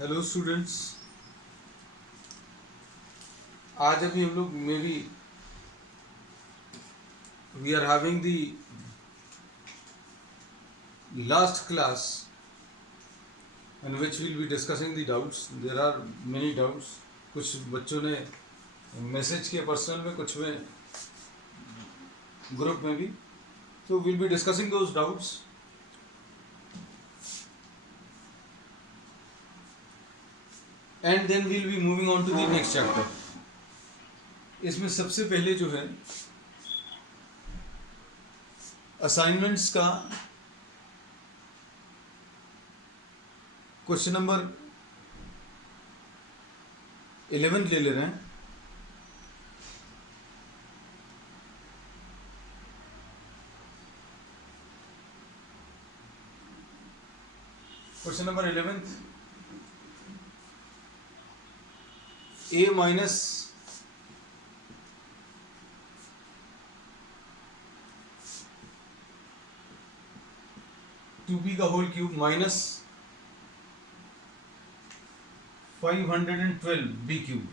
Hello students, आज अभी हम लोग maybe we are having the last class in which will be discussing the doubts. There are many doubts. कुछ बच्चों ने मैसेज किए पर्सनल में, कुछ में ग्रुप में भी. तो will be discussing those doubts. And then will be moving on to the next chapter. इसमें सबसे पहले जो है असाइनमेंट्स का क्वेश्चन नंबर 11 ले रहे हैं. Question number 11, a minus two b का whole cube minus 512 b cube.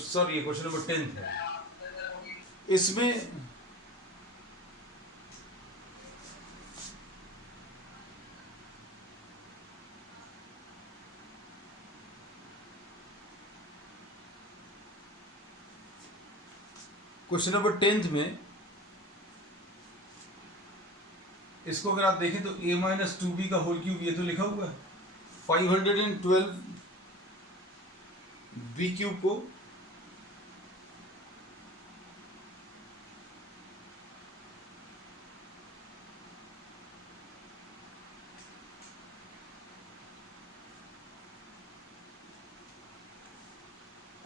Sorry, ये क्वेश्चन नंबर 10 है. इसमें क्वेश्चन नंबर 10 में इसको अगर आप देखें तो a माइनस टू बी का होल क्यूब, ये तो लिखा हुआ है. 512 बी क्यूब को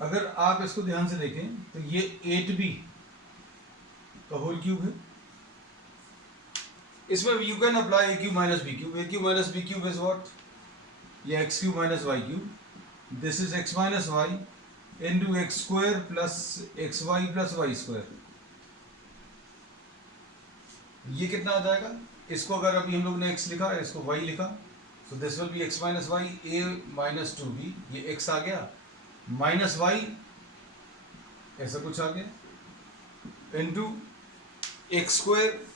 अगर आप इसको ध्यान से देखें तो ये 8b का होल क्यूब है. इसमें you can apply a cube minus b cube. A cube minus b cube is what? ये x cube minus y cube. This is x minus y into x square plus x y plus y square. ये कितना आ जाएगा? इसको अगर अभी हम लोग ने x लिखा, इसको y लिखा, तो this will be x minus y, a minus two b, ये x आ गया, माइनस वाई ऐसा कुछ आ गया, इंटू एक्स स्क्वायर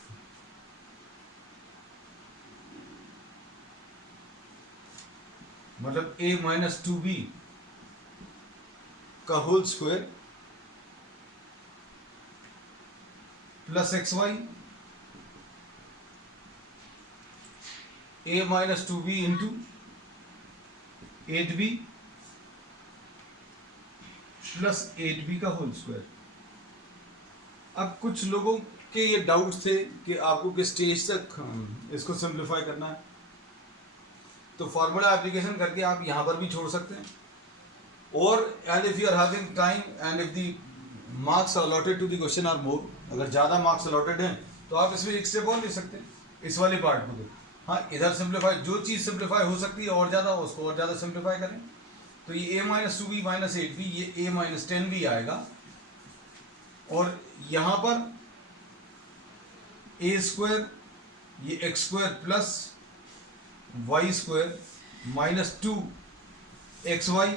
मतलब a माइनस टू बी का whole square plus x y, a minus two b into 8b plus 8b का होल स्क्वायर. अब कुछ लोगों के ये डाउट थे कि आपको किस स्टेज तक इसको सिंप्लीफाई करना है, तो फार्मूला एप्लीकेशन करके आप यहाँ पर भी छोड़ सकते हैं. और and if you are having time and if the marks allotted to the question are more, अगर ज़्यादा मार्क्स अलॉटेड हैं तो आप इसमें एक स्टेप और ले सकते हैं इस वाले पार्ट को. हाँ, इधर सिंप्लीफाई, जो चीज़ सिंप्लीफाई हो सकती है और ज़्यादा, उसको और ज़्यादा सिंप्लीफाई करें. तो ये a minus two b minus 8b, ये a माइनस 10b आएगा. और यहाँ पर a स्क्वायर, ये x square plus y square minus 2 x y,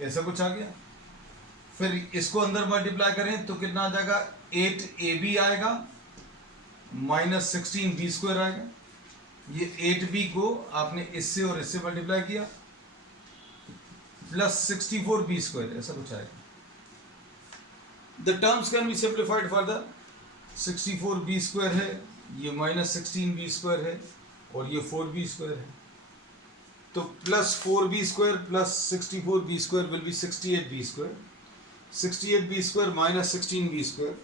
ऐसा कुछ आ गया. फिर इसको अंदर मल्टीप्लाई करें तो कितना आ जाएगा? 8ab आएगा माइनस 16b स्क्वायर आएगा. ये 8b को आपने इससे और इससे मल्टीप्लाई किया प्लस 64b स्क्वायर, ऐसा कुछ आएगा. The terms can be simplified further. 64b square है, ये माइनस 16b स्क्वायर है, और ये 4b स्क्वायर है. तो plus 4b square plus 64b square will B 68b square. 68b square minus 16b square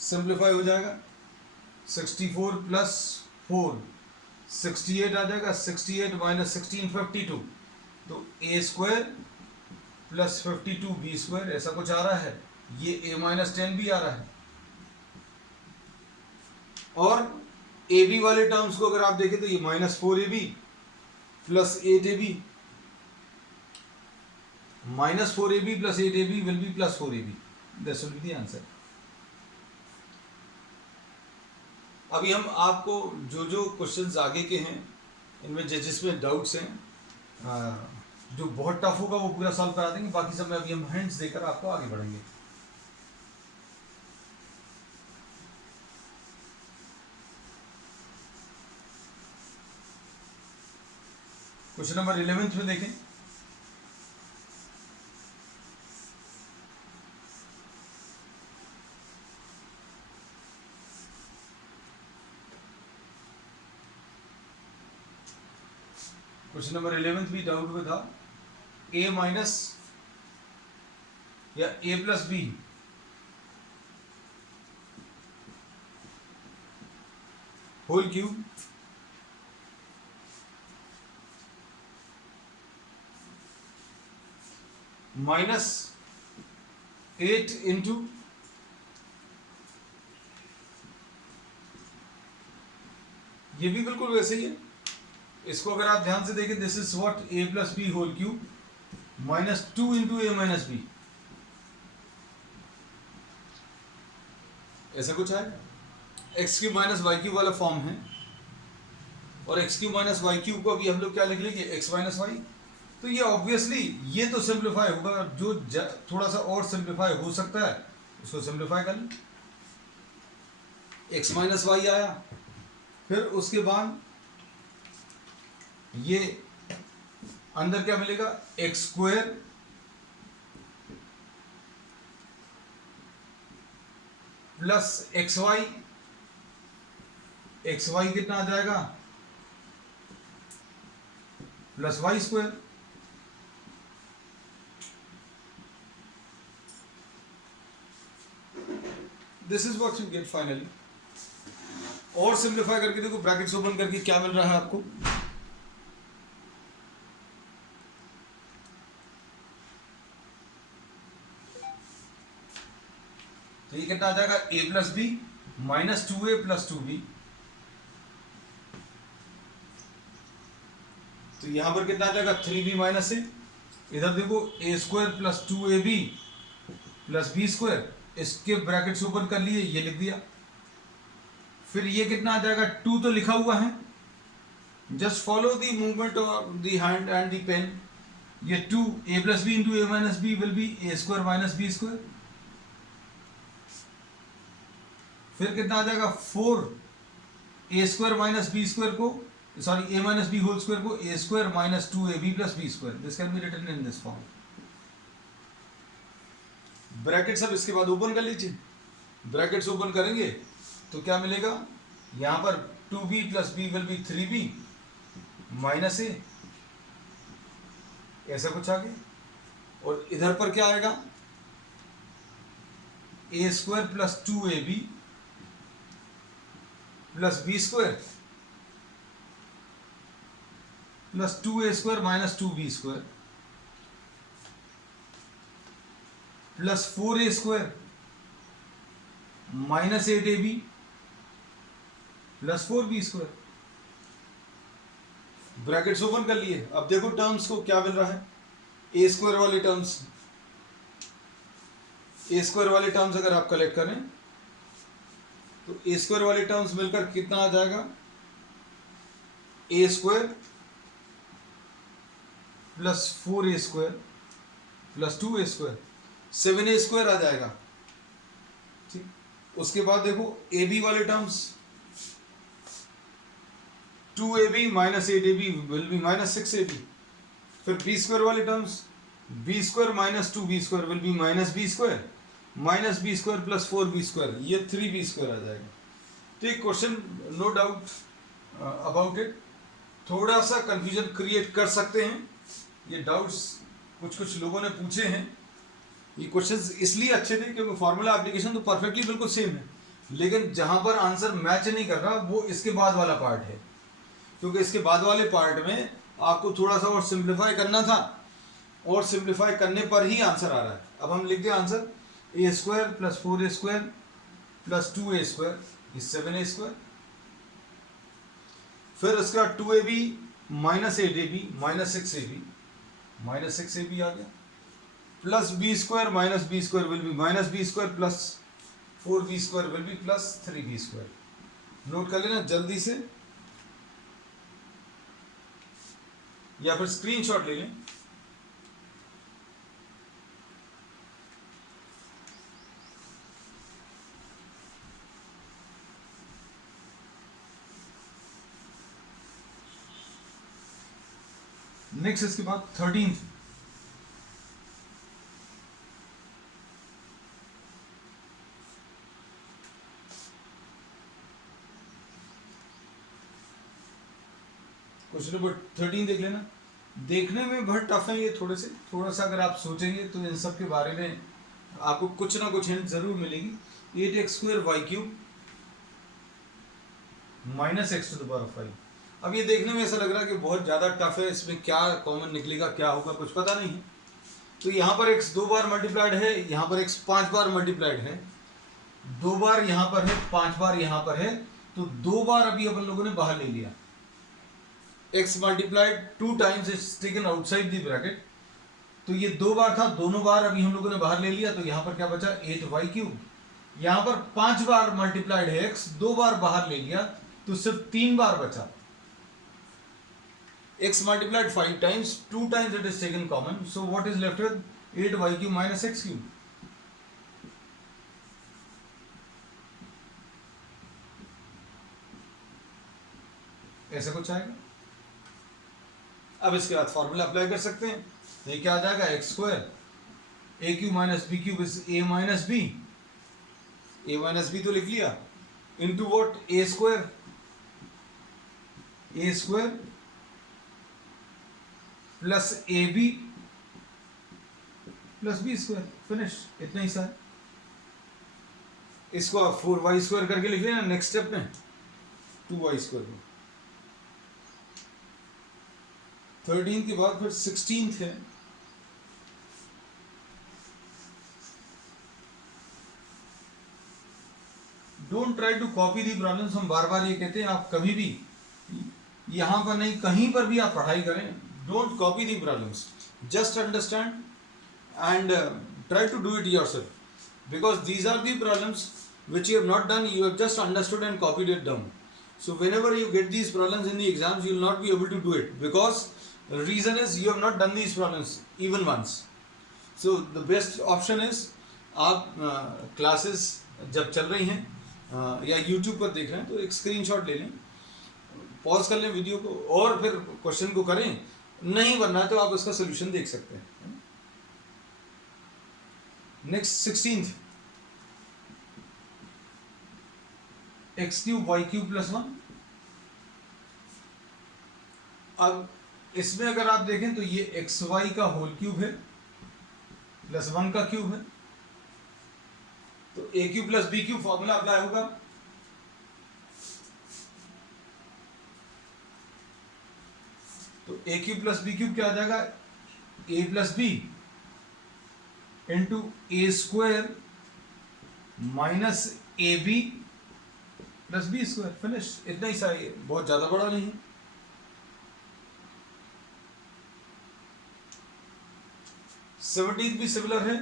simplify हो जाएगा. 64 प्लस 4 68 आ जाएगा. 68 माइनस 16 52. तो a square plus 52b square ऐसा कुछ आ रहा है. ये a माइनस 10b आ रहा है. और ab वाले टर्म्स को अगर आप देखें तो ये minus 4ab plus 8ab minus 4ab plus 8ab will be plus 4ab. This will be the answer. अभी हम आपको जो जो क्वेश्चंस आगे के हैं इनमें जिसमें डाउट्स हैं जो बहुत टफ होगा वो पूरा सॉल्व करा देंगे, बाकी सब में अभी हम हिंट्स देकर आपको आगे बढ़ेंगे. क्वेश्चन नंबर 11 में देखें. क्वेश्चन नंबर 11 भी डाउट में था. a माइनस या a plus b whole cube minus 8 into ये भी बिल्कुल वैसे ही है. इसको अगर आप ध्यान से देखें, this is what a plus b whole cube minus 2 into a minus b. ऐसा कुछ है. X cube minus y cube वाला फॉर्म है, और x cube minus y cube को अभी हम लोग क्या लिख लेंगे, एक्स माइनस वाई. तो ये ऑब्वियसली ये तो सिंप्लीफाई होगा, जो थोड़ा सा और सिंप्लीफाई हो सकता है उसको सिंप्लीफाई कर लें. एक्स माइनस वाई आया, फिर उसके बाद ये अंदर क्या मिलेगा, x square plus x y. X y कितना आ जाएगा, plus y square. This is what you get finally. और सिंप्लीफाई करके देखो, ब्रैकेट्स ओपन करके क्या मिल रहा है आपको, तो ये कितना आ जाएगा, a plus b minus 2a plus 2b. तो यहां पर कितना आ जाएगा, 3b माइनस a. इधर देखो a square plus 2ab plus b square, इसके ब्रैकेट्स ओपन कर लिए, ये लिख दिया. फिर ये कितना आ जाएगा, 2 तो लिखा हुआ है, just follow the movement of the hand and the pen. ये 2 a plus b into a minus b will be a square minus b square. फिर कितना आ जाएगा, 4 a square minus b square को, sorry a minus b whole square को a square minus 2ab plus b square. This can be written in this form. Brackets अब इसके बाद open कर लीजिए. ब्रैकेट्स ओपन करेंगे तो क्या मिलेगा, यहां पर 2b plus b will be 3b minus a, ऐसा कुछ आगे. और इधर पर क्या आएगा, a square plus 2ab plus b square plus 2a square minus 2b square plus 4a square minus 8ab plus 4b square. Brackets open कर लिए. अब देखो टर्म्स को क्या मिल रहा है, ए स्क्वायर वाले टर्म्स. ए स्क्वायर वाले टर्म्स अगर आप कलेक्ट करें तो ए स्क्वायर वाले टर्म्स मिलकर कितना आ जाएगा, a square plus 4a square plus 2a square, 7a square आ जाएगा. ठीक. उसके बाद देखो ए बी वाले terms, 2ab minus 8ab will be minus 6ab. फिर बी स्क्वायर वाले terms, b square minus 2b square will be minus b square minus b square plus 4b square, ये 3b स्क्वायर आ जाएगा. ठीक. Question no doubt about it. थोड़ा सा confusion create कर सकते हैं, ये डाउट्स कुछ लोगों ने पूछे हैं. ये क्वेश्चंस इसलिए अच्छे थे क्योंकि फार्मूला एप्लीकेशन तो परफेक्टली बिल्कुल सेम है, लेकिन जहां पर आंसर मैच नहीं कर रहा वो इसके बाद वाला पार्ट है, क्योंकि इसके बाद वाले पार्ट में आपको थोड़ा सा और सिंप्लीफाई करना था, और सिंप्लीफाई करने पर ही आंसर आ रहा है. अब हम लिखते हैं answer, a square plus 4a square plus 2a square is 7a square. फिर उसका 2ab minus 8ab minus 6ab आ गया. Plus b square minus b square will be minus b square plus 4b square will be plus 3b square. Note कर लेना जल्दी से या फिर स्क्रीनशॉट ले लें। नेक्स्ट इसके बाद 13th, क्वेश्चन नंबर 13 देख लेना। देखने में बहुत टफ है ये, थोड़ा सा अगर आप सोचेंगे तो इन सब के बारे में आपको कुछ ना कुछ हिंट जरूर मिलेगी। 8x² y³ minus x to the power 5। अब ये देखने में ऐसा लग रहा है कि बहुत ज़्यादा टफ है, इसमें क्या कॉमन निकलेगा क्या होगा कुछ पता नहीं है। तो यहाँ पर x 2 बार मल्टीप्लाइड है, यहाँ पर x 5 बार मल्टीप्लाइड है, 2 बार यहाँ पर है, 5 बार यहाँ पर है, तो 2 बार अभी अपन लोगों ने बाहर ले लिया। x multiplied 2 times is taken outside the bracket, तो ये 2 बार था, दोनों बार अभी हम लोगों ने बाहर ले लिया, तो यहाँ पर क्या बचा 8y³। यहाँ पर 5 बार मल्टीप्लाइड है x, 2 बार बाहर ले लिया, तो सिर्फ 3 बार बचा। x multiplied 5 times, 2 times it is taken common, so what is left with 8y³ minus x³। ऐसा कुछ आएगा। अब इसके बाद फॉर्मूला अप्लाई कर सकते हैं, ये क्या आ जाएगा x² a³ minus b³ is a minus b, a minus b तो लिख लिया, into what a² plus a b plus b², finish. इतना ही सा है। इसको आप 4y² करके लिख लेना नेक्स्ट स्टेप में, 2y² में। 13 के बाद फिर 16th है। Don't try to copy the problems. हम बार बार ये कहते हैं, आप कभी भी यहां पर नहीं कहीं पर भी आप पढ़ाई करें, don't copy the problems, just understand and try to do it yourself, because these are the problems which you have not done, you have just understood and copied it down. So whenever you get these problems in the exams, you will not be able to do it, because the reason is you have not done these problems even once. So the best option is आप classes जब चल रही हैं या YouTube पर देख रहे हैं तो एक स्क्रीनशॉट ले लें, पॉज कर लें वीडियो को और फिर क्वेश्चन को करें। नहीं बनना तो आप उसका सोल्यूशन देख सकते हैं। Next 16th, x³ y³ plus 1। अब इसमें अगर आप देखें तो ये xy का होल क्यूब है प्लस 1 का क्यूब है, तो a³ plus b³ formula apply होगा। तो a³ प्लस b³ क्या आ जाएगा, a plus b into a² minus a b plus b², finish. इतना ही सा, बहुत ज्यादा बड़ा नहीं है। सेवनटीन भी सिमिलर है।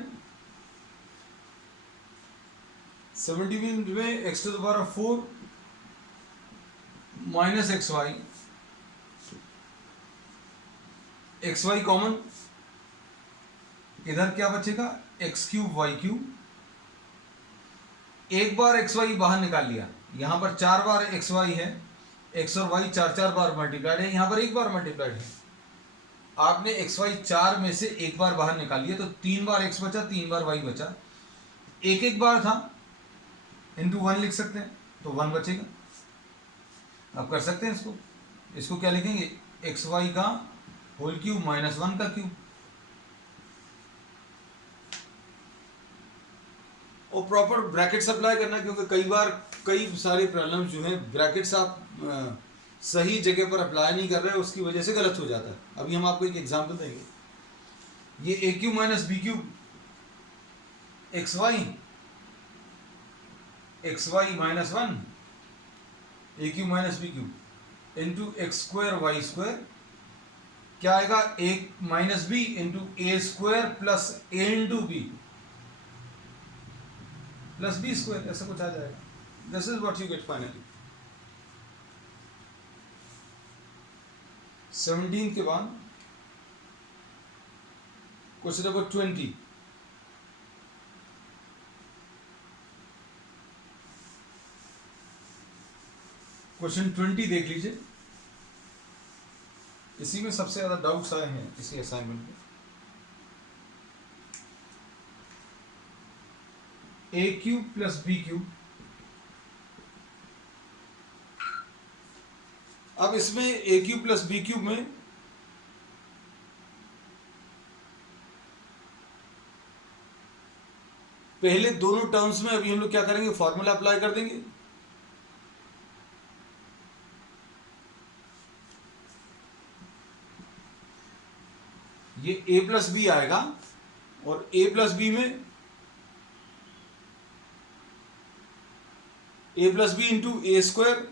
17 में x to the power 4 minus xy common, इधर क्या बचेगा x³ y³। एक बार xy बाहर निकाल लिया, यहां पर 4 बार xy है, x और y 4 बार मल्टीप्लाइड है, यहां पर 1 बार मल्टीप्लाइड है। आपने xy 4 में से 1 बार बाहर निकाल लिया, तो 3 बार x बचा, 3 बार y बचा। एक बार था, इंटू 1 लिख सकते हैं, तो 1 बचेगा। अब कर सकते हैं इसको क्या लिखेंगे, xy का होल क्यूब माइनस 1 का क्यूब। और प्रॉपर ब्रैकेट्स अप्लाई करना, क्योंकि कई सारे प्रॉब्लम्स जो हैं ब्रैकेट्स आप सही जगह पर अप्लाई नहीं कर रहे, उसकी वजह से गलत हो जाता है। अभी हम आपको एक एग्जांपल देंगे। ये a³ minus b³ xy minus 1 a³ minus b³ into x² y² क्या आएगा, a minus b into a square plus a into b plus b square, ऐसा कुछ आ जाएगा। This is what you get finally. 17 के बाद क्वेश्चन नंबर 20। क्वेश्चन 20 देख लीजिए, इसी में सबसे ज्यादा डाउट्स आए हैं इसी असाइनमेंट में। A cube plus b cube. अब इसमें ए क्यूब प्लस बी क्यूब में पहले दोनों टर्म्स में अभी हम लोग क्या करेंगे, फॉर्मूला अप्लाई कर देंगे। ये a प्लस बी आएगा और a प्लस बी में a plus b into a square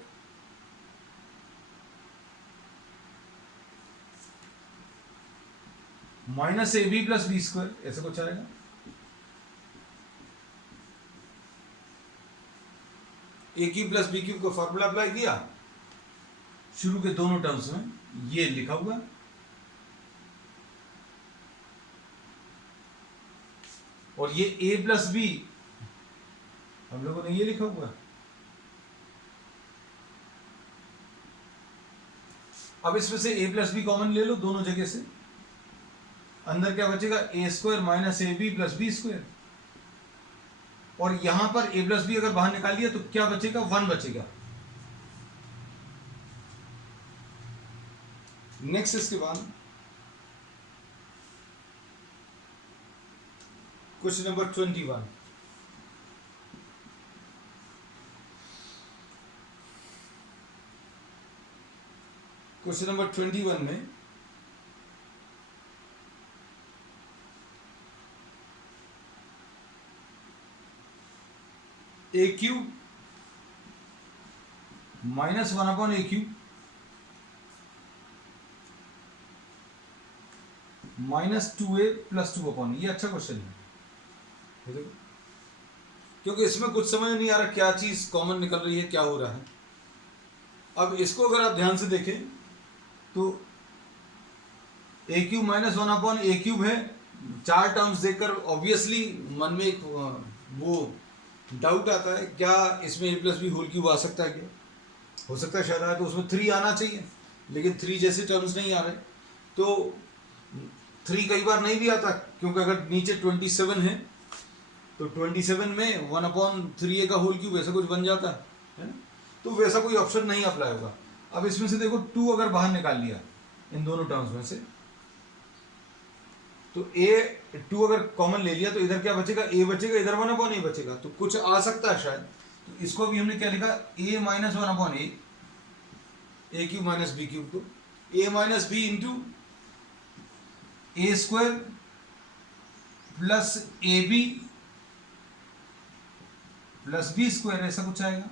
minus a b plus b square, ऐसा कुछ आएगा। A cube plus b cube का फॉर्मूला अप्लाई किया शुरू के दोनों टर्म्स में, ये लिखा हुआ। और ये a प्लस बी हम लोगों ने ये लिखा हुआ। अब इसमें से a प्लस बी कॉमन ले लो दोनों जगह से, अंदर क्या बचेगा, a square minus a b plus b square. और यहां पर a प्लस बी अगर बाहर निकाल लिया तो क्या बचेगा, 1 बचेगा। नेक्स्ट इसके बाद क्वेश्चन नंबर 21। क्वेश्चन नंबर 21 में a cube minus 1 upon a cube minus 2a plus 2 upon, ये अच्छा क्वेश्चन है क्योंकि इसमें कुछ समझ नहीं आ रहा क्या चीज कॉमन निकल रही है, क्या हो रहा है। अब इसको अगर आप ध्यान से देखें तो ए cube minus 1 upon a cube है। 4 टर्म्स देखकर ऑब्वियसली मन में एक वो डाउट आता है, क्या इसमें ए प्लस बी होल क्यूब आ सकता है, क्या हो सकता है, शायद आया तो उसमें 3 आना चाहिए, लेकिन 3 जैसे टर्म्स नहीं आ रहे। तो 3 कई बार नहीं भी आता, क्योंकि अगर नीचे 27 है तो 27 में 1 अपॉन 3a का होल क्यूब ऐसा कुछ बन जाता है ना। तो वैसा कोई ऑप्शन नहीं अप्लाई होगा। अब इसमें से देखो 2 अगर बाहर निकाल लिया इन दोनों टर्म्स में से, तो a 2 अगर कॉमन ले लिया तो इधर क्या बचेगा, a बचेगा, इधर 1 अपॉन a बचेगा। तो कुछ आ सकता है शायद, तो इसको भी हमने क्या लिखा, a minus 1 upon a cube minus b cube को a minus b into a square plus a b plus b square, ऐसा कुछ आएगा।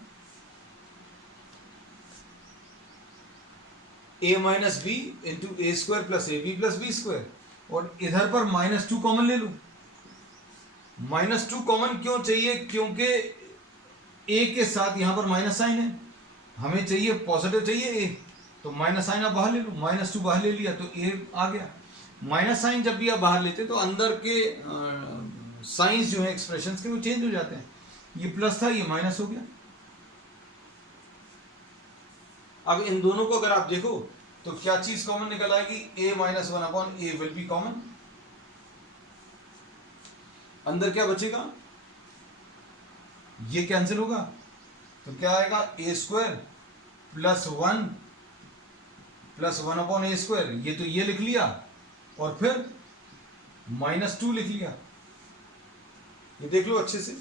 a minus b into a square plus a b plus b square, और इधर पर -2 common ले लो। -2 common क्यों चाहिए, क्योंकि a के साथ यहां पर माइनस साइन है, हमें चाहिए पॉजिटिव चाहिए a, तो माइनस साइन आप बाहर ले लो। -2 बाहर ले लिया तो a आ गया। माइनस साइन जब भी आप बाहर लेते तो अंदर के साइंस जो है एक्सप्रेशंस के वो चेंज हो जाते हैं। ये प्लस था, ये माइनस हो गया। अब इन दोनों को अगर आप देखो तो क्या चीज कॉमन निकल आएगी, a minus 1 upon A will be common. अंदर क्या बचेगा, ये कैंसिल होगा तो क्या आएगा, ए स्क्वायर प्लस 1 अपॉन ए स्क्वायर, ये तो ये लिख लिया, और फिर -2 लिख लिया। ये देख लो अच्छे से,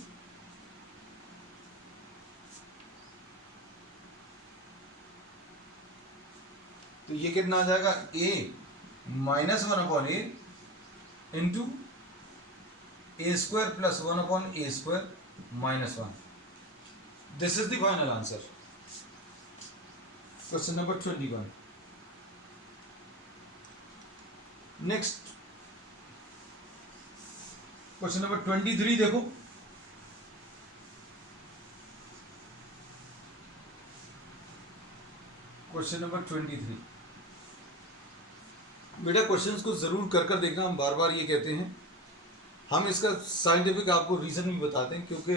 तो ये कितना आ जाएगा, a minus 1 upon A into a square plus 1 upon A square -1। This is the final answer. Question number 21। Next question number 23 देखो। क्वेश्चन नंबर 23 बेटा, क्वेश्चंस को जरूर कर देखना, हम बार बार ये कहते हैं। हम इसका साइंटिफिक आपको रीजन भी बताते हैं, क्योंकि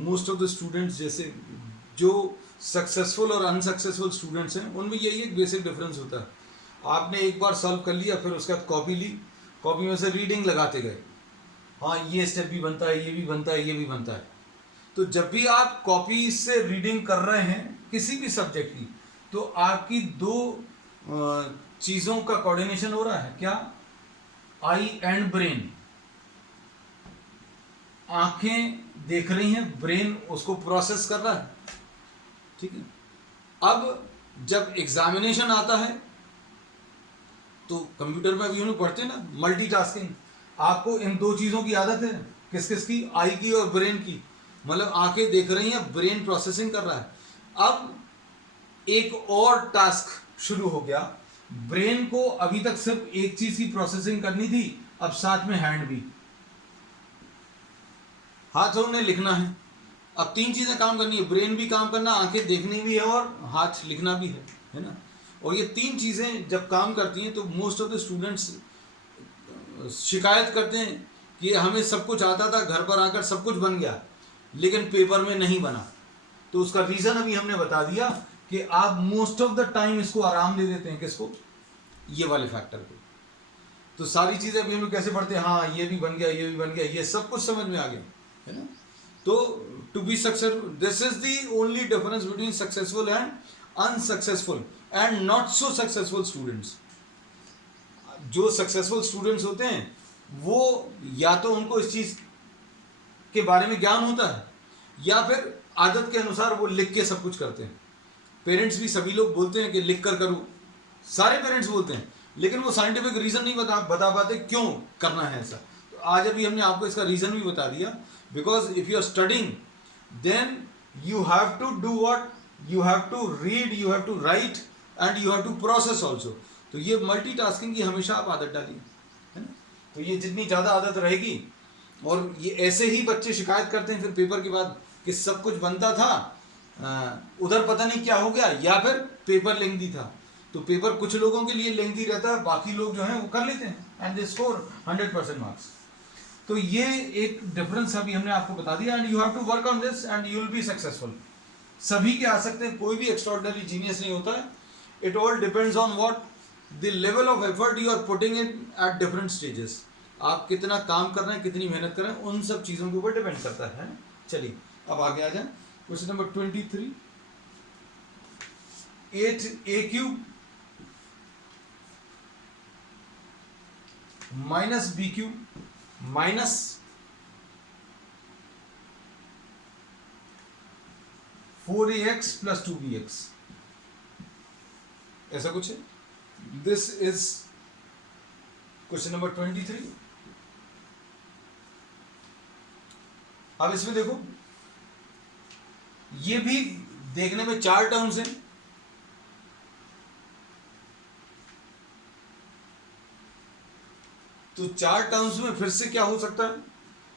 मोस्ट ऑफ द स्टूडेंट्स, जैसे जो सक्सेसफुल और अनसक्सेसफुल स्टूडेंट्स हैं, उनमें यही एक बेसिक डिफरेंस होता है। आपने एक बार सॉल्व कर लिया, फिर उसके बाद कॉपी ली, कॉपी में से रीडिंग लगाते गए, हाँ ये स्टेप भी बनता है, ये भी बनता है, ये भी बनता है। तो जब भी आप कॉपी से रीडिंग कर रहे हैं किसी भी सब्जेक्ट की, तो आपकी दो चीज़ों का कोऑर्डिनेशन हो रहा है। क्या? आई एंड ब्रेन। आंखें देख रही हैं, ब्रेन उसको प्रोसेस कर रहा है, ठीक है। अब जब एग्जामिनेशन आता है, तो कंप्यूटर में अभी उन्हें पढ़ते हैं ना, मल्टीटास्किंग। आपको इन दो चीज़ों की आदत है, किस किस की? आई की और ब्रेन की। मतलब आंखें देख रही हैं, ब्रेन प्रोसेसिंग कर रहा है। अब एक और टास्क शुरू हो गया, ब्रेन को अभी तक सिर्फ एक चीज की प्रोसेसिंग करनी थी, अब साथ में हैंड भी, हाथों ने लिखना है। अब तीन चीजें काम करनी है, ब्रेन भी काम करना, आंखें देखनी भी है और हाथ लिखना भी है ना। और ये तीन चीजें जब काम करती हैं, तो मोस्ट ऑफ द स्टूडेंट्स शिकायत करते हैं कि हमें सब कुछ आता था, घर पर आकर सब कुछ बन गया, लेकिन पेपर में नहीं बना। तो उसका रीजन अभी हमने बता दिया कि आप मोस्ट ऑफ द टाइम इसको आराम दे देते हैं। किसको? ये वाले फैक्टर को। तो सारी चीजें अभी हम लोग कैसे पढ़ते हैं, हाँ ये भी बन गया, ये भी बन गया, ये सब कुछ समझ में आ गया, है ना। तो to be successful, this is the only difference between successful and unsuccessful and not so successful students. जो सक्सेसफुल स्टूडेंट्स होते हैं, वो या तो उनको इस चीज के बारे में ज्ञान होता है, या फिर आदत के अनुसार वो लिख के सब कुछ करते हैं। पेरेंट्स भी, सभी लोग बोलते हैं कि लिख कर करो, सारे पेरेंट्स बोलते हैं, लेकिन वो साइंटिफिक रीजन नहीं बता पाते क्यों करना है ऐसा। तो आज अभी हमने आपको इसका रीजन भी बता दिया। Because if you are studying, then you have to do what, you have to read, you have to write and you have to process also. तो ये मल्टीटास्किंग की हमेशा आप आदत डालिए, है ना। तो ये जितनी ज़्यादा आदत रहेगी, और ये ऐसे ही बच्चे शिकायत करते हैं फिर पेपर के बाद कि सब कुछ बनता था, उधर पता नहीं क्या हो गया, या फिर पेपर लेंथी था। तो पेपर कुछ लोगों के लिए लेंथी रहता है, बाकी लोग जो हैं वो कर लेते हैं एंड दे स्कोर 100% मार्क्स। तो ये एक डिफरेंस अभी हमने आपको बता दिया, and you have to work on this and you will be successful. सभी के आ सकते हैं, कोई भी एक्स्ट्राऑर्डिनरी जीनियस नहीं होता है। It all depends on what the level of effort you are putting in at different stages. आप कितना काम कर रहे हैं, कितनी मेहनत कर रहे हैं, उन सब चीज़ों के ऊपर डिपेंड करता है। चलिए अब आगे आ जाए। Question number 23, 8a³ minus b³ minus 4ax plus 2bx, ऐसा कुछ है। This is question number 23। अब इसमें देखो, ये भी देखने में चार टर्म्स हैं। तो चार टर्म्स में फिर से क्या हो सकता है,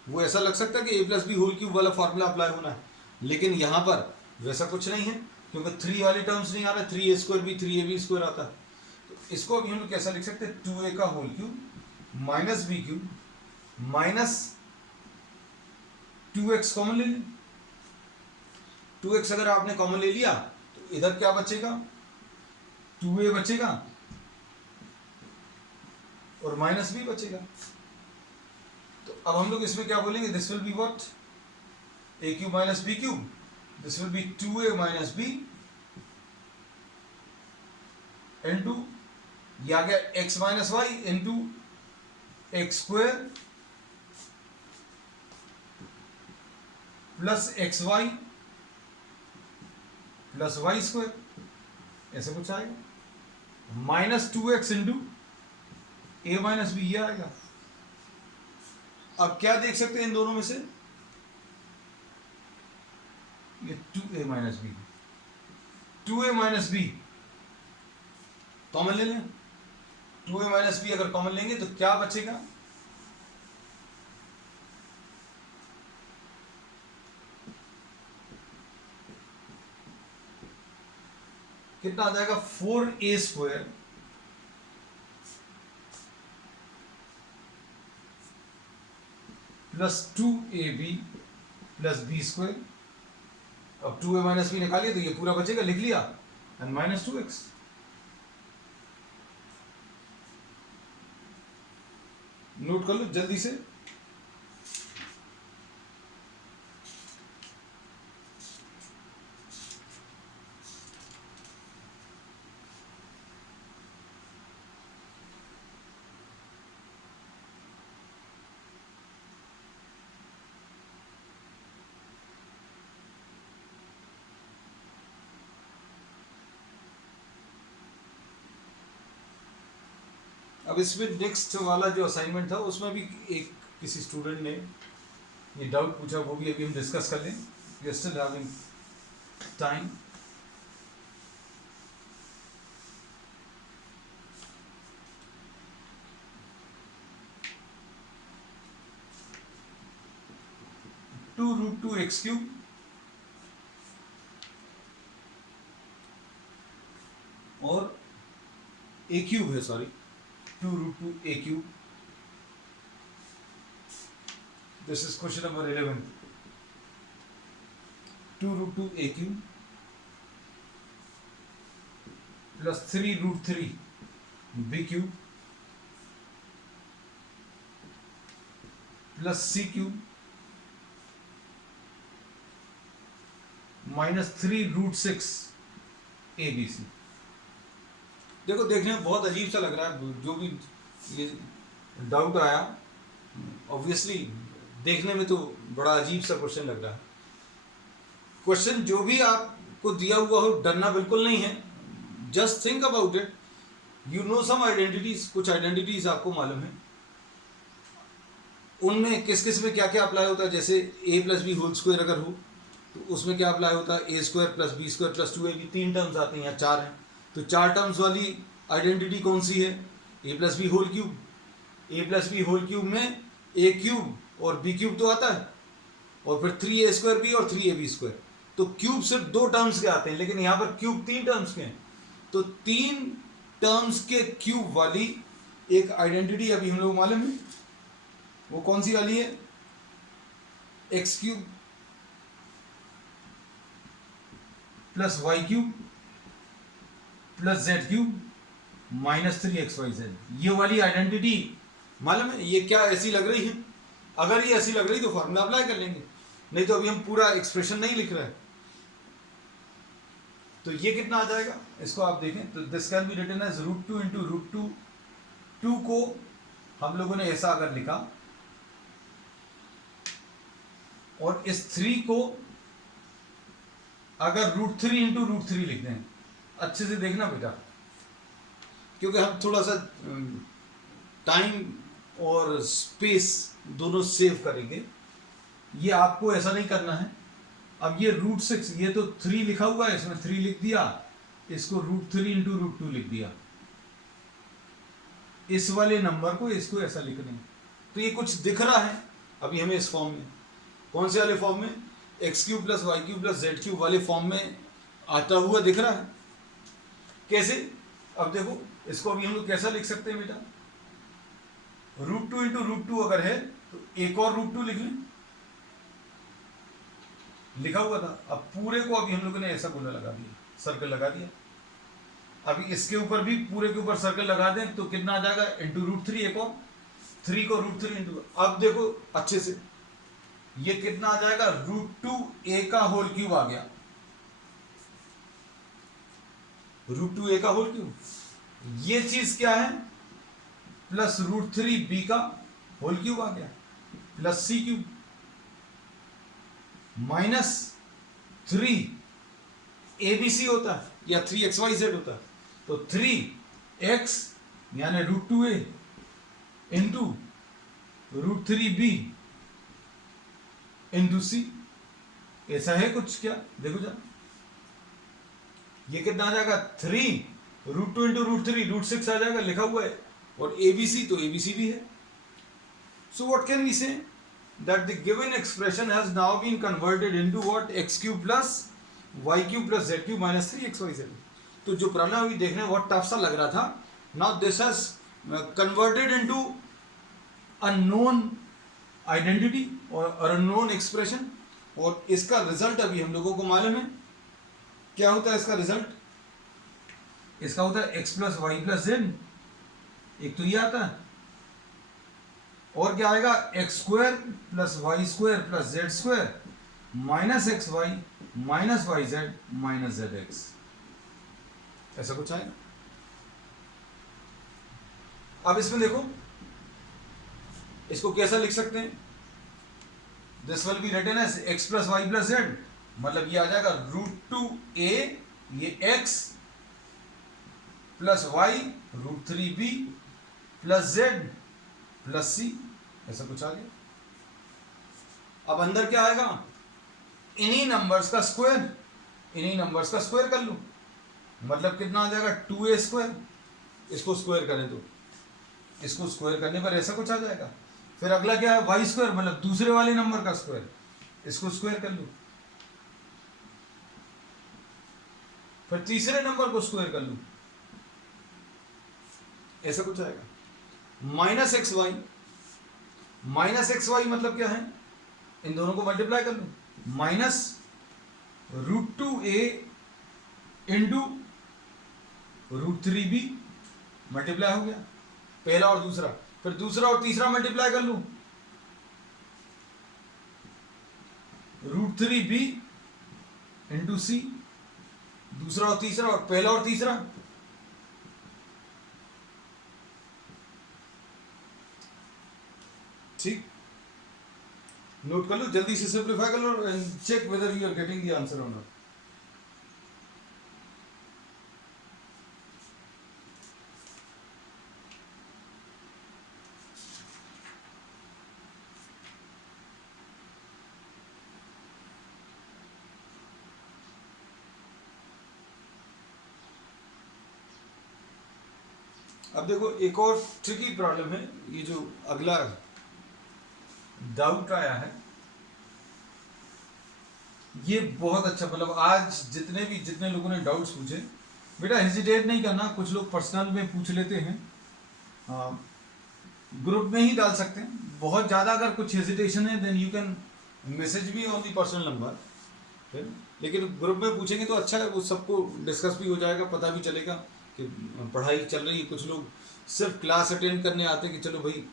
वो ऐसा लग सकता है कि a+b² वाला फॉर्मूला अप्लाई होना है, लेकिन यहां पर वैसा कुछ नहीं है, क्योंकि 3 वाले टर्म्स नहीं आ रहा है। 3a² भी 3ab² आता है। तो इसको अभी हम लोग कैसा लिख सकते हैं, 2a³ minus b³ minus 2x common ले लें। 2x अगर आपने कॉमन ले लिया, तो इधर क्या बचेगा, 2a बचेगा और माइनस b बचेगा। तो अब हम लोग इसमें क्या बोलेंगे, this will be what, a³ minus b³, this will be 2a minus b into, ये आ गया x minus y into x² plus xy plus y², ऐसे कुछ आएगा। Minus 2x into a minus b, ये आएगा। अब क्या देख सकते हैं इन दोनों में से, ये 2a minus b, 2a minus b common ले लें, 2a माइनस बी अगर कॉमन लेंगे तो क्या बचेगा, कितना आ जाएगा 4a² plus 2ab plus b²। अब 2a माइनस बी निकालिए तो ये पूरा बचेगा, लिख लिया, एंड माइनस 2x। नोट कर लो जल्दी से। अब इसमें नेक्स्ट वाला जो असाइनमेंट था उसमें भी एक किसी स्टूडेंट ने ये डाउट पूछा, वो भी अभी हम डिस्कस कर लें, we are still having time. Two root two x cube और ए क्यूब है, sorry 2 root 2 a cube. This is question number 11. 2 root 2 a cube plus 3 root 3 b cube plus c cube minus 3 root 6 abc। देखो देखने में बहुत अजीब सा लग रहा है, जो भी ये डाउट आया ऑब्वियसली देखने में तो बड़ा अजीब सा क्वेश्चन लग रहा है। क्वेश्चन जो भी आपको दिया हुआ हो डरना बिल्कुल नहीं है, just think about it, you know some identities, कुछ आइडेंटिटीज आपको मालूम है, उनमें किस किस में क्या क्या अप्लाई होता है। जैसे a plus b whole square अगर हो तो उसमें क्या अप्लाई होता है, a² plus b² plus 2ab, 3 terms आते हैं, यहाँ 4 हैं, तो 4 टर्म्स वाली आइडेंटिटी कौन सी है, a plus b whole cube. a plus b whole cube में a क्यूब और b क्यूब तो आता है, और फिर 3a² b और 3ab², तो क्यूब सिर्फ 2 टर्म्स के आते हैं, लेकिन यहाँ पर क्यूब 3 टर्म्स के हैं, तो 3 टर्म्स के क्यूब वाली एक आइडेंटिटी अभी हम लोग मालूम है, वो कौन सी वाली है, x cube plus y cube plus z cube minus 3xyz। ये वाली आइडेंटिटी मालूम है, ये क्या ऐसी लग रही है, अगर ये ऐसी लग रही तो फॉर्मूला अप्लाई कर लेंगे, नहीं तो अभी हम पूरा एक्सप्रेशन नहीं लिख रहे हैं। तो ये कितना आ जाएगा, इसको आप देखें तो this can be written as √2 into √2। 2 को हम लोगों ने ऐसा अगर लिखा, और इस 3 को अगर √3 इंटू √3 लिख दें, अच्छे से देखना बेटा, क्योंकि हम थोड़ा सा टाइम और स्पेस दोनों सेव करेंगे, ये आपको ऐसा नहीं करना है। अब ये √6, ये तो 3 लिखा हुआ है, इसमें 3 लिख दिया, इसको √3 इंटू √2 लिख दिया, इस वाले नंबर को इसको ऐसा लिख दें, तो ये कुछ दिख रहा है अभी हमें इस फॉर्म में, कौन से वाले फॉर्म में, x³ plus y³ plus z³ वाले फॉर्म में आता हुआ दिख रहा है। कैसे, अब देखो इसको अभी हम लोग कैसा लिख सकते हैं बेटा, √2 इंटू √2 अगर है तो एक और √2 लिख लें, लिखा हुआ था, अब पूरे को अभी हम लोगों ने ऐसा गोला लगा दिया, सर्कल लगा दिया, अभी इसके ऊपर भी पूरे के ऊपर सर्कल लगा दें तो कितना आ जाएगा, इंटू √3, एक और 3 को √3 इंटू, अब देखो अच्छे से ये कितना आ जाएगा, √2a का होल क्यूब आ गया, √2a का होल क्यूब, ये चीज क्या है, प्लस √3b का होल क्यूब आ गया, प्लस c³ माइनस 3abc होता है या 3xyz होता है, तो 3x यानी √2a into √3b into c, ऐसा है कुछ क्या, देखो जा, ये कितना आ जाएगा, 3 √2 इंटू √3, √6 आ जाएगा, लिखा हुआ है, और ABC तो ABC भी है. So what can we say? That the given expression has now been converted into what? X cube plus y cube plus z cube minus 3xyz. तो जो प्रॉब्लम अभी देखने बहुत टफ सा लग रहा था, now this has converted into a known identity और a known expression, और इसका रिजल्ट अभी हम लोगों को मालूम है. क्या होता है इसका रिजल्ट? इसका होता है x plus y plus z, एक तो ये आता है, और क्या आएगा? X square plus y square plus z square minus x y minus y z minus z x, ऐसा कुछ आएगा. अब इसमें देखो, इसको कैसा लिख सकते हैं? This will be written as x plus y plus z, मतलब ये आ जाएगा √2a, ये x plus y √3b plus z plus c, ऐसा कुछ आ गया. अब अंदर क्या आएगा? इन्हीं नंबर्स का स्क्वायर, इन्हीं नंबर्स का स्क्वायर कर लूं, मतलब कितना आ जाएगा? 2a square. इसको स्क्वायर करें तो, इसको स्क्वायर करने पर ऐसा कुछ आ जाएगा. फिर अगला क्या है? वाई स्क्वायर, मतलब दूसरे वाले नंबर का स्क्वायर, इसको स्क्वायर कर लूं. फिर तीसरे नंबर को स्क्वायर कर लूं, ऐसा कुछ आएगा. Minus x y, minus x y मतलब क्या है? इन दोनों को मल्टीप्लाई कर लूं, minus √2a into √3b, multiply हो गया पहला और दूसरा. फिर दूसरा और तीसरा मल्टीप्लाई कर लूं, √3b इंटू c, दूसरा और तीसरा, और पहला और तीसरा. ठीक, नोट कर लो, जल्दी से सिंप्लीफाई कर लो and check whether you are getting the answer or not. अब देखो एक और ट्रिकी प्रॉब्लम है, ये जो अगला डाउट आया है, ये बहुत अच्छा, मतलब आज जितने लोगों ने डाउट्स पूछे, बेटा हेजिटेट नहीं करना. कुछ लोग पर्सनल में पूछ लेते हैं, ग्रुप में ही डाल सकते हैं. बहुत ज़्यादा अगर कुछ हेजिटेशन है देन यू कैन मैसेज भी ऑन दी पर्सनल नंबर, लेकिन ग्रुप में पूछेंगे तो अच्छा है, वो सबको डिस्कस भी हो जाएगा, पता भी चलेगा कि पढ़ाई चल रही है. कुछ लोग सिर्फ क्लास अटेंड करने आते हैं कि चलो भाई,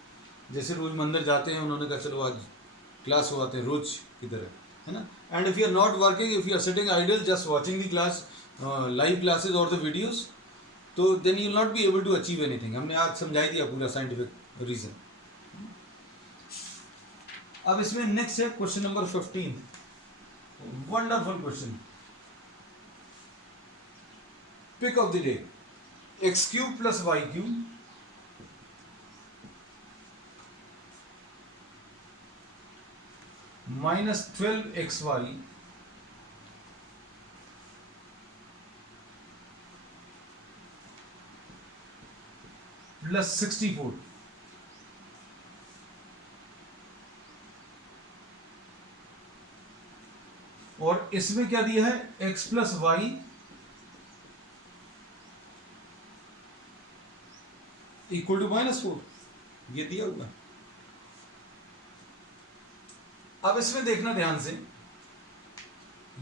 जैसे रोज मंदिर जाते हैं, उन्होंने कहा चलो आज क्लास हो आते हैं रोज की तरह, है ना. And if you are not working, if you are sitting idle just watching the class, live classes or the videos, तो then you will not be able to achieve anything. हमने आज समझा दिया पूरा साइंटिफिक रीजन. अब इसमें next है question number 15. Wonderful question. Pick of the day. X cube plus y cube minus 12xy plus 64. और इसमें क्या दिया है? x plus y equal to -4, ये दिया हुआ. अब इसमें देखना ध्यान से,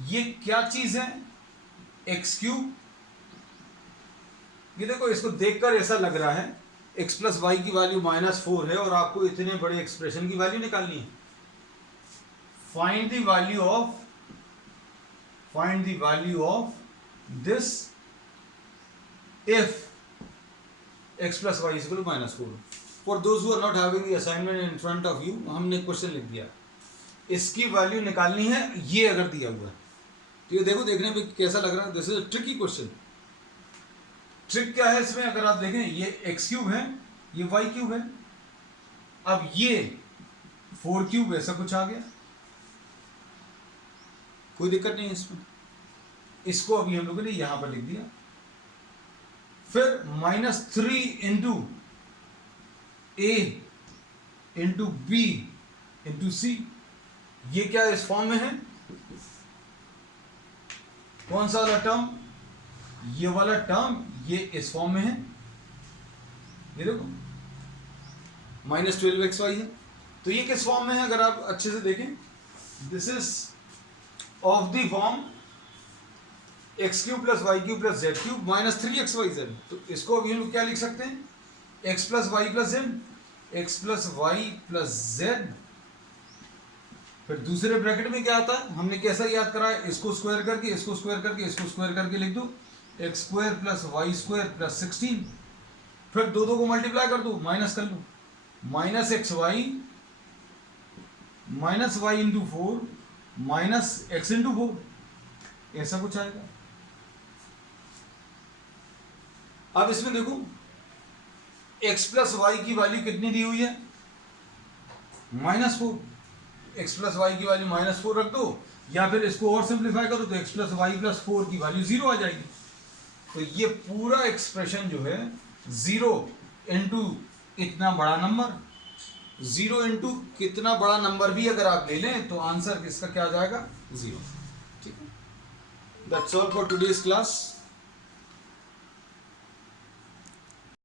ये क्या चीज है? X cube. ये देखो, इसको देखकर ऐसा लग रहा है x प्लस वाई की वैल्यू -4 है और आपको इतने बड़े एक्सप्रेशन की वैल्यू निकालनी है. Find the value of this if x plus y equal to -4. For those who are not having the assignment in front of you, हमने क्वेश्चन लिख दिया, इसकी वैल्यू निकालनी है. ये अगर दिया हुआ है तो ये देखो, देखने में कैसा लग रहा है? This is a tricky question. Trick क्या है इसमें? अगर आप देखें, ये एक्स क्यूब है, ये वाई क्यूब है, अब ये 4 क्यूब, ऐसा कुछ आ गया, कोई दिक्कत नहीं है इसमें. इसको अभी हम लोगों ने यहां पर लिख दिया. फिर -3 इंटू ए इंटू बी इंटू सी, ये क्या इस फॉर्म में है? कौन सा वाला टर्म? ये वाला टर्म, ये इस फॉर्म में है, ये देखो -12xy है। तो ये किस फॉर्म में है अगर आप अच्छे से देखें? This is of the form x³ + y³ + z³ -3xyz। तो इसको अभी हम लोग क्या लिख सकते हैं? x + y + z, x + y + z। फिर दूसरे ब्रैकेट में क्या आता है? हमने कैसा याद करा है? इसको स्क्वायर करके, इसको स्क्वायर करके, इसको स्क्वायर करके लिख दो x² + y² + 16। फिर दो को मल्टीप्लाई कर दो, माइनस कर लो, -xy -y × 4 -x × 4, ऐसा कुछ आएगा। अब इसमें देखो x + y की वैल्यू कितनी दी हुई है? -4। x + y की वैल्यू -4 रख दो, या फिर इसको और सिंप्लीफाई करो तो x + y + 4 की वैल्यू 0 आ जाएगी। तो ये पूरा एक्सप्रेशन जो है 0 इंटू इतना बड़ा नंबर, 0 इंटू कितना बड़ा नंबर भी अगर आप ले लें तो आंसर किसका क्या आ जाएगा? 0। ठीक है, that's all for today's class.